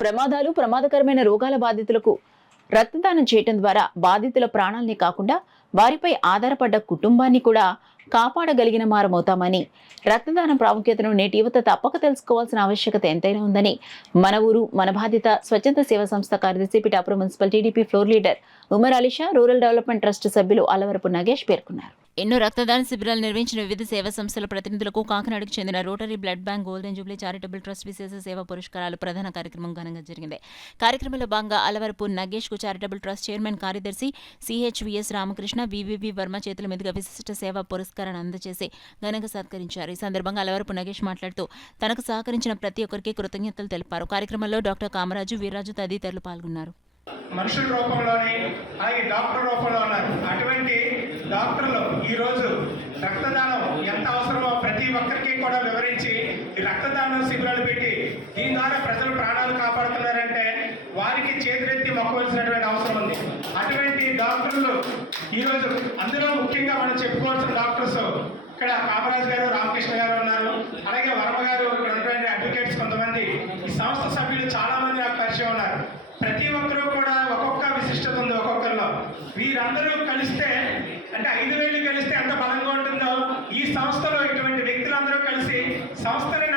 ప్రమాదాలు, ప్రమాదకరమైన రోగాల బాధితులకు రక్తదానం చేయటం ద్వారా బాధితుల ప్రాణాల్ని కాకుండా వారిపై ఆధారపడ్డ కుటుంబాన్ని కూడా కాపాడగలిగిన వారమవుతామని, రక్తదానం ప్రాముఖ్యతను నేటి యువత తప్పక తెలుసుకోవాల్సిన ఆవశ్యకత ఎంతైనా ఉందని మన ఊరు మన బాధ్యత స్వచ్ఛంద సేవా సంస్థ కార్యదర్శి Pithapuram municipal TDP floor leader Umar Alisha, rural development trust సభ్యులు అలవరపు నగేష్ పేర్కొన్నారు. ఎన్నో రక్తదాన శిబిరాలు నిర్వహించిన వివిధ సేవా సంస్థల ప్రతినిధులకు కాకినాడకు చెందిన rotary blood bank golden Jubilee charitable trust విశేష సేవా పురస్కారాలు ప్రధాన కార్యక్రమం ఘనంగా జరిగింది. కార్యక్రమంలో భాగంగా అలవరపు నగేష్ కు చారిటబుల్ ట్రస్ట్ చైర్మన్ కార్యదర్శి సిహెచ్విఎస్ రామకృష్ణ, వివివి వర్మ చేతుల మీదుగా విశిష్ట సేవా పురస్కారాన్ని అందజేసి ఘనంగా సత్కరించారు. ఈ సందర్భంగా అలవరపు నగేష్ మాట్లాడుతూ తనకు సహకరించిన ప్రతి ఒక్కరికి కృతజ్ఞతలు తెలిపారు. కార్యక్రమంలో డాక్టర్ కామరాజు, వీర్రాజు తదితరులు పాల్గొన్నారు. మనుషుల రూపంలోని అలాగే డాక్టర్ రూపంలో ఉన్నారు. అటువంటి డాక్టర్లు ఈరోజు రక్తదానం ఎంత అవసరమో ప్రతి ఒక్కరికి కూడా వివరించి ఈ రక్తదానం శిబిరాలు పెట్టి దీని ద్వారా ప్రజలు ప్రాణాలు కాపాడుతున్నారంటే వారికి చేతులెత్తి మొక్కవలసినటువంటి అవసరం ఉంది. అటువంటి డాక్టర్లు ఈరోజు అందులో ముఖ్యంగా మనం చెప్పుకోవాల్సిన డాక్టర్స్ ఇక్కడ కామరాజు గారు, రామకృష్ణ గారు ఉన్నారు. అలాగే వర్మ గారు, ఇక్కడ ఉన్నటువంటి అడ్వకేట్స్ కొంతమంది, ఈ సంస్థ సభ్యులు చాలా మంది నాకు పరిచయం ఉన్నారు. ప్రతి ఒక్కరూ కూడా ఒక్కొక్క విశిష్టత ఉంది ఒక్కొక్కరిలో. వీరందరూ కలిస్తే అంటే 5,000 కలిస్తే ఎంత బలంగా ఉంటుందో ఈ సంస్థలో ఇటువంటి వ్యక్తులందరూ కలిసి సంస్థని